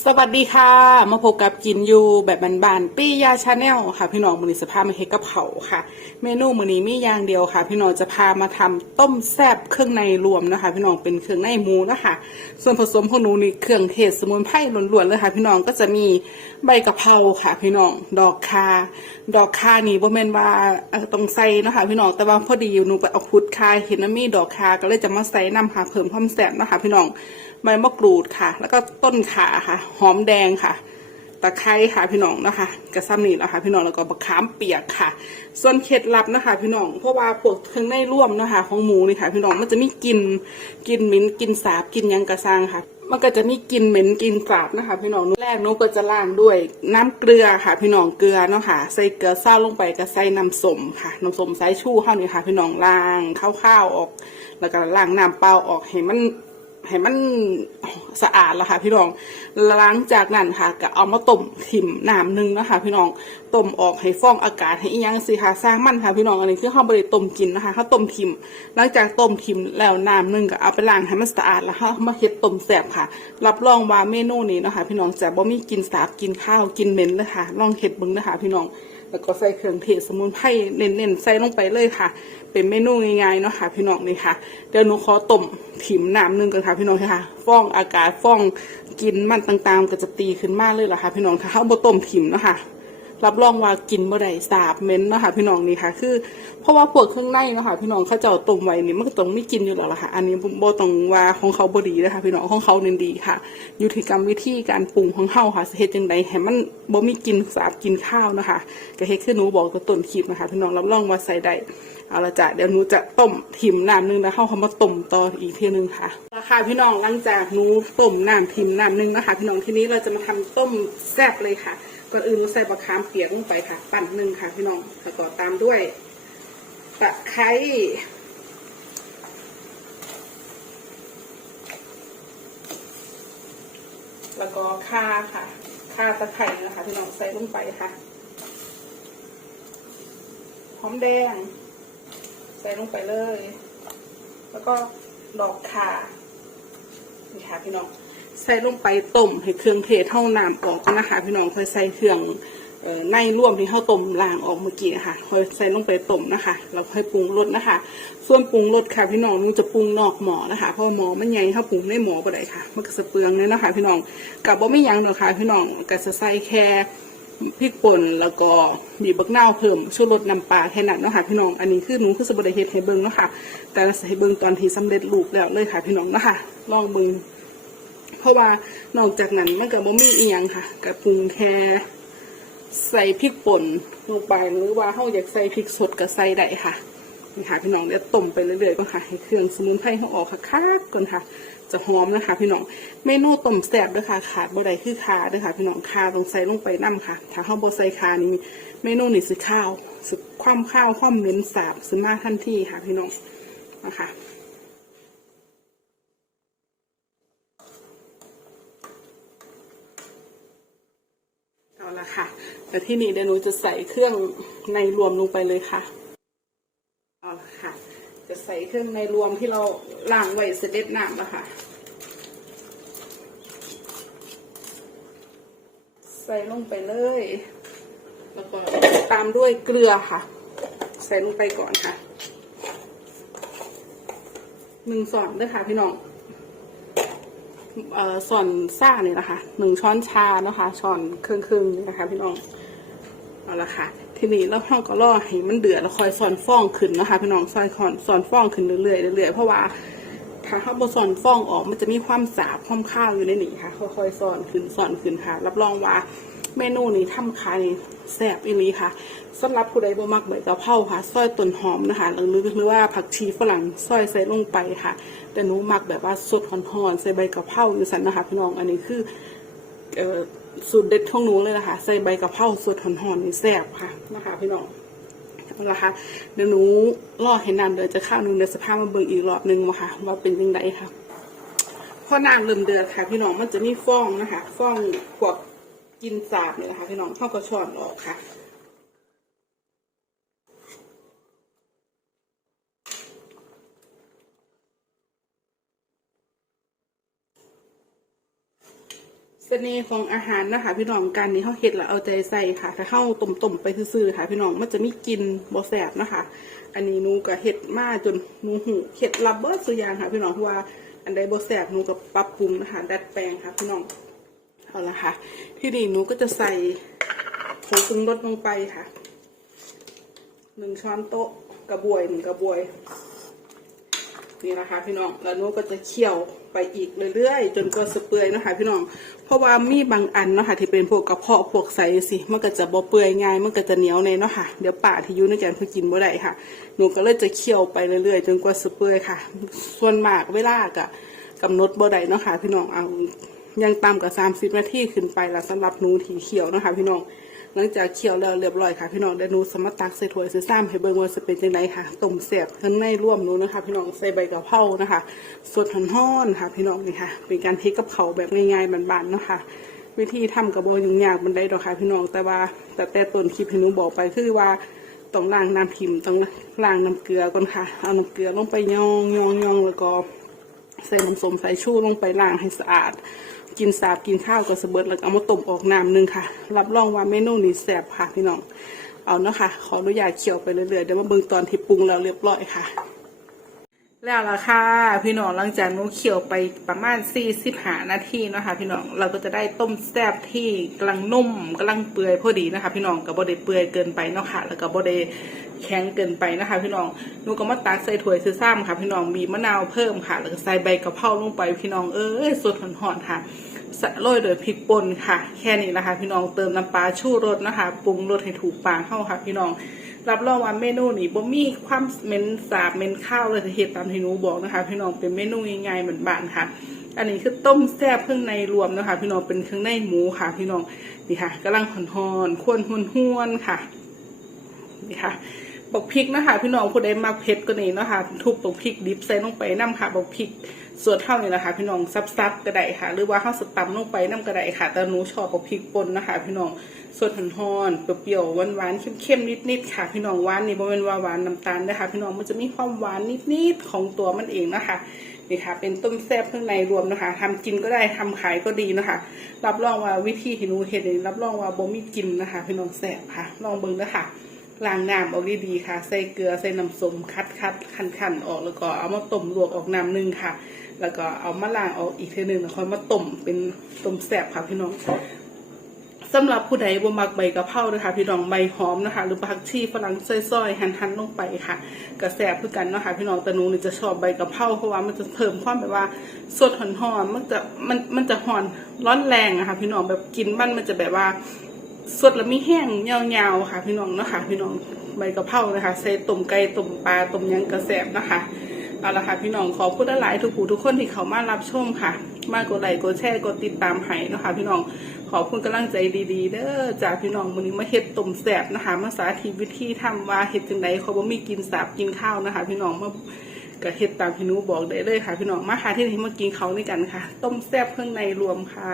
สวัสดีค่ะ มาพบกับกินยูแบบบานๆปี้ยาชาแนลค่ะ พี่น้องมือนี้สภาพมาเฮกับเขาค่ะ เมนูมือนี้มีอย่างเดียวค่ะ พี่น้องจะพามาทำต้มแซบเครื่องในรวมนะคะ พี่น้องเป็นเครื่องในหมูนะคะส่วนผสมของหนูนี่เครื่องเทศสมุนไพรล้วนๆเลยค่ะ พี่น้องก็จะมีใบกะเพราค่ะ พี่น้องดอกคา ดอกคานี่บ่แม่นว่าต้องใส่นะคะ พี่น้องแต่ว่าพอดีหนูไปเอาพุดคาเห็นว่ามีดอกคาก็เลยจะมาใส่น้ำค่ะเพิ่มความแซ่บนะคะ พี่น้อง ใบมะกรูดค่ะ แล้วก็ต้นขาค่ะ หอมแดงค่ะตะไคร้ค่ะพี่น้องนะคะกระซ้ำนี่นะคะพี่น้องแล้วก็บะขามเปียกค่ะ ส่วนเคล็ดลับนะคะ พี่น้องเพราะว่าพวกเครื่องในร่วมนะคะ ของหมูนี่ค่ะ พี่น้องมันจะมีกลิ่นกลิ่นเหม็นกลิ่นสาบกลิ่นยังกระซังค่ะ มันก็จะมีกลิ่นเหม็นกลิ่นสาบนะคะ พี่น้องแรกหนูก็จะล้างด้วยน้ำเกลือค่ะ พี่น้องเกลือเนาะค่ะ ใส่เกลือเศร้าลงไปก็ใส่น้ำส้มค่ะน้ำส้มสายชูเข้านี่ค่ะ พี่น้องล้างข้าวๆออก แล้วก็ล้างน้ำเปล่าออกให้มัน ให้มันสะอาดแล้วค่ะ พี่น้องหลังจากนั้นค่ะก็เอามาต้มถิ่มน้ำหนึ่งนะคะ พี่น้องต้มออกให้ฟองอากาศให้อียังสิค่ะสร้างมันค่ะพี่น้องอันนี้คือข้าวบริต้มกินนะคะข้าวต้มถิ่มหลังจากต้มถิ่มแล้วน้ำหนึ่งก็เอาไปล้างให้มันสะอาดแล้วค่ะมาเฮ็ดต้มแซ่บค่ะ รับรองว่าเมนูนี้นะคะ พี่น้องจะบ่มีกินสาบกินข้าวกินเหม็นเลยค่ะ ลองเฮ็ดเบิ่งนะคะพี่น้อง แล้วก็ใส่เครื่องเทศสมุนไพรเน้นๆใส่ลงไปเลยค่ะ เป็นเมนูง่ายๆเนาะค่ะ พี่น้องนี่ค่ะเดี๋ยวหนูขอต้มถิ่มน้ำนึงกันค่ะ พี่น้องค่ะฟองอากาศฟองกินมันต่างๆ ก็จะตีขึ้นมากเลยล่ะค่ะ พี่น้องถ้าเขาบ่ต้มถิ่มเนาะค่ะ รับรองว่ากินบ่ได้สาบเม็นนะคะพี่น้องนี่ค่ะ คือ เพราะว่าพวกเครื่องในนะคะพี่น้องเขาเจ้าต้มไว้นี่มันก็ต้องไม่กินอยู่หรอกละค่ะ อันนี้บ่ต้องว่าของเขาบ่ดีนะคะพี่น้องของเขาเนี่ดีค่ะ อยู่ที่กรรมวิธีการปรุงของเฮาค่ะเฮ็ดจังไดให้มันบ่มีกินสาบกินข้าวนะคะก็เฮ็ดคือหนูบอกตัวต้นคลิปนะคะ พี่น้องรับรองว่าใส่ได้เอาละจ้ะเดี๋ยวหนูจะต้มถิมน้ำนึงแล้วเฮาเขามาต้มต่ออีกทีนึงค่ะราคาพี่น้องหลังจากหนูต้มน้ำถิมน้ำหนึงนะคะ พี่น้องทีนี้เราจะมาทำต้มแซ่บเลยค่ะ ก่อนอื่นเราใส่บะขามเปียกลงไปค่ะ ปั่นหนึ่งค่ะพี่น้องแล้วก็ตามด้วยตะไคร้แล้วก็ข่าค่ะข่าตะไคร้นะคะพี่น้องใส่ลงไปค่ะหอมแดง ใส่ลงไปเลย แล้วก็ดอกข่านี่ค่ะพี่น้อง ใส่ลงไปต้มให้เครื่องเทศเท่าน้ำออกก่อนนะคะ พี่น้องค่อยใส่เครื่องในร่วมที่เข้าต้มล่างออกเมื่อกี้นะคะค่อยใส่ลงไปต้มนะคะแล้วค่อยปรุงรสนะคะ ส่วนปรุงรสค่ะพี่น้องหนูจะปรุงนอกหมอนะคะ เพราะหม้อมันใหญ่ถ้าปรุงในหม้อบ่ได้ค่ะ มันก็จะเปลืองเลยนะคะ พี่น้องกับว่าไม่ยั้งเนาะค่ะพี่น้องก็จะใส่แค่พริกป่นแล้วก็มีบักนาวเพิ่มชูรสน้ำปลาแค่นั้นนะคะพี่น้อง อันนี้คือหนูคือสบไดเฮ็ดให้เบิ่งนะคะแต่ใส่เบิ่งตอนที่สำเร็จรูปแล้วเลยค่ะพี่น้องนะคะลองเบิ่ง เพราะว่านอกจากนั้นมันก็บ่มีอีหยังค่ะกระปรุงแค่ใส่พริกป่นลงไปหรือว่าเฮาอยากใส่พริกสดก็ใส่ได้ค่ะนี่ค่ะพี่น้องเดี๋ยวต้มไปเรื่อยๆก่อนค่ะให้เครื่องสมุนไพรเฮาออกค่ะคักก่อนค่ะ จะหอมนะคะ พี่น้องเมนูต้มแซ่บด้อค่ะ ขาดบ่ได้คือคาด้อค่ะ พี่น้องคาต้องใส่ลงไปนํค่ะ ถ้าเฮาบ่ใส่คานี่เมนูนี่สิข้าวสิความข้าวความเหม็นสาบสิมาทันทีค่ะ พี่น้องนะคะ เอาละค่ะแต่ที่นี่เดี๋ยวหนูจะใส่เครื่องในรวมลงไปเลยค่ะเอาละค่ะ จะใส่เครื่องในรวมที่เราล้างไว้เสด็จน้ำแล้วค่ะ ใส่ลงไปเลย แล้วก็ตามด้วยเกลือค่ะ ใส่ลงไปก่อนค่ะหนึ่งส่อนด้วยค่ะพี่น้อง ส่วนซ่าเนี่ยนะคะหนึ่งช้อนชานะคะช้อนครึ่งครึ่งๆนี่นะคะพี่น้องเอาละค่ะ ทีนี้เราเราก็รอให้มันเดือดแล้วคอยสอนฟองขึ้นนะคะพี่น้องซอยคอนสอนฟองขึ้นเรื่อยๆเรื่อยๆเพราะว่าถ้าเขาบสอนฟองออกมันจะมีความสาบความข้าวอยู่ในนี้ค่ะค่อยๆสอนขึ้นสอนขึ้นค่ะ รับรองว่า เมนูนี้ทำขายแซ่บอีหลีค่ะสำหรับผู้ใดบ่มักใบกะเพราค่ะซอยต้นหอมนะคะหรือหรือว่าผักชีฝรั่งซอยใส่ลงไปค่ะ แต่หนูมักแบบว่าสดหอนๆใส่ใบกะเพราอยู่สันนะคะพี่น้องอันนี้คือสูตรเด็ดของหนูเลยนะคะใส่ใบกะเพราสดหอนๆนี่แซ่บค่ะนะคะพี่น้องเอาละค่ะเดี๋ยวหนูรอให้น้ำเดือดจะข้าวหนึงเดี๋ยวสภาพมาเบิ่งอีกรอบหนึงมาค่ะว่าเป็นยังไงค่ะพอน้ำเริ่มเดือดค่ะ พี่น้องมันจะมีฟองนะคะฟองพวก กินสาบเนี่ยนะคะพี่น้องเข้าก็ช้อนออกค่ะใส่สน่ห์ของอาหารนะคะ พี่น้องการนี้เขาเฮ็ดแล้วเอาใจใส่ค่ะ ถ้าเข้าต้มๆไปซื่อๆค่ะ พี่น้องมันจะมีกินบ่แสบนะคะ อันนี้หนูก็เฮ็ดมาจนหนูหูเฮ็ดลับเบิดสุอยางค่ะ พี่น้องเพราะว่าอันใดบ่แสบหนูก็ปรับปรุงนะคะดัดแปลงค่ะพี่น้อง เอาละค่ะ ที่นี่หนูก็จะใส่ผงปรุงรสลงไปค่ะหนึ่งช้อนโต๊ะกระบวยหนึ่งกระบวย นี่นะคะพี่น้องแล้วหนูก็จะเคี่ยวไปอีกเรื่อยๆ จนกว่าสเปื่อยนะคะพี่น้อง เพราะว่ามีบางอันเนาะค่ะที่เป็นพวกกระเพาะพวกไสสิมันก็จะบ่เปื่อยง่ายมันก็จะเหนียวในเนาะค่ะเดี๋ยวป่าที่ยุ่ในแกนเพื่อกินบ่ได้ค่ะ หนูก็เลยจะเคี่ยวไปเรื่อยๆ จนกว่าสเปื่อยค่ะ ส่วนมากเวลากะกำหนดบ่ได้เนาะค่ะพี่น้องเอา ยังต่ำกับสามสิบนาทีขึ้นไปละสำหรับหนูที่เคี่ยวนะคะ พี่น้องหลังจากเคี่ยวแล้วเรียบร้อยค่ะ พี่น้องเดี๋ยวหนูสมารถตักใส่ถ้วยใส่ซ้ำให้เบิ่งว่าจะเป็นจังไดค่ะต้มแซ่บข้างในร่วมหนูนะคะ พี่น้องใส่ใบกะเพรานะคะสดห่อนๆค่ะ พี่น้องนี่ค่ะ เป็นการเทกับเขาแบบง่ายๆบานๆเนาะค่ะวิธีทำกระบวนยุ่งยากมันได้ดอกค่ะพี่น้องแต่ว่า แต่แต่ต้นคลิปที่หนูบอกไปคือว่าต้องล้างน้ำพิมพ์ต้องล้างน้ำเกลือก่อนค่ะ เอาน้ำเกลือลงไปยองยองยองแล้วก็ใส่น้ำส้มสายชูลงไปล้างให้สะอาด กินสาบกินข้าวก็สเบิดแล้วเอามาต้มออกน้ำหนึ่งค่ะ รับรองว่าเมนูนี้แซ่บค่ะพี่น้อง เอาเนาะค่ะ ขออนุญาตเคี่ยวไปเรื่อยๆเดี๋ยวมาเบิ่งตอนที่ปรุงแล้วเรียบร้อยค่ะ แล้วล่ะค่ะพี่น้องหลังจากหนูเคี่ยวไปประมาณ45นาทีเนาะค่ะพี่น้องเราก็จะได้ต้มแซ่บที่กำลังนุ่มกำลังเปื่อยพอดีนะคะ พี่น้องกับบ่ได้เปื่อยเกินไปเนาะค่ะแล้วก็บ่ได้แข็งเกินไปนะคะ พี่น้องหนูก็มาตักใส่ถ้วยซื้อซ้ำค่ะ พี่น้องบีมะนาวเพิ่มค่ะ แล้วก็ใส่ใบกะเพราลงไปพี่น้องเอ้ยสดหอนๆค่ะส่โรยโดวยพริกป่นค่ะ แค่นี้นะคะ พี่น้องเติมน้ำปลาชูรสนะคะปรุงรสให้ถูกปากเข้าค่ะ พี่น้อง รับรองว่าเมนูนี้บ่มีความเหม็นสาบเหม็นข้าวเลยเห็ดตามที่หนูบอกนะคะ พี่น้องเป็นเมนูง่ายๆเหมือนบ้านค่ะ อันนี้คือต้มแซ่บเครื่องในรวมนะคะ พี่น้องเป็นเครื่องในหมูค่ะ พี่น้องนี่ค่ะกำลังหอนๆควนห้วนๆค่ะนี่ค่ะ บกพริกนะคะพี่น้องผู้ใดมักเผ็ดก็นี่นะคะทุบบกพริกดิบใส่ลงไปน้ำค่ะบกพริกส่วนเท่านี้แหละค่ะพี่น้องซับๆก็ไดค่ะ หรือว่าข้าวสตำลงไปน้ำก็ไดค่ะ แต่หนูชอบบกพริกป่นนะคะ พี่น้องส่วนหันหอนเปรี้ยวๆหวานๆเข้มๆนิดๆค่ะ พี่น้องหวานนี่บ่เป็นว่าหวานน้ำตาลนะคะพี่น้องมันจะมีความหวานนิดๆของตัวมันเองนะคะนี่ค่ะ เป็นต้มแซ่บเครื่องในรวมนะคะทำกินก็ได้ทำขายก็ดีนะคะ รับรองว่าวิธีที่หนูเฮ็นี่รับรองว่าบ่มีกินนะคะ พี่น้องแซ่บค่ะ ลองเบิ่งนะคะ ล้างน้ำออกดีๆค่ะ ใส่เกลือใส่น้ำส้มคัดคัดคันคันๆออกแล้วก็เอามาต้มลวกออกน้ำหนึ่งค่ะ แล้วก็เอามาล้างออกอีกทีหนึงแล้วค่อยมาต้มเป็นต้มแซ่บค่ะพี่น้องสำหรับผู้ใดบ่มักใบกะเพรานะคะพี่น้องใบหอมนะคะ หรือผักชีฝรั่งซอยๆหั่นๆลงไปค่ะกระแซ่บคือกันเนาะค่ะพี่น้องแต่หนูนี่จะชอบใบกะเพราเพราะว่ามันจะเพิ่มความแบบว่าสดหอนๆมันจะมันมันจะหอนร้อนแรงอะค่ะพี่น้องแบบกินมันมันจะแบบว่า สดแล้วมีแห้งยาวๆค่ะ พี่น้องเนาะค่ะ พี่น้องใบกะเพรานะคะใส่ต้มไก่ต้มปลาต้มยังกระแสบนะคะเอาละค่ะพี่น้องขอพูดหลายทุกผู้ทุกคนที่เขามารับชมค่ะ มากกดไลค์กดแชร์กดติดตามให้นะคะ พี่น้องขอบคุณกำลังใจดีๆเด้อจากพี่น้องวันนี้มาเฮ็ดต้มแสบนะคะ มาสาธิตวิธีทำว่าเฮ็ดจังไดเขาบ่มีกินสาบกินข้าวนะคะ พี่น้องมาก็เฮ็ดตามพี่นูบอกได้เลยค่ะ พี่น้องมาค่ะที่นี่มากินเขาด้วยกันค่ะ ต้มแซ่บเครื่องในรวมค่ะ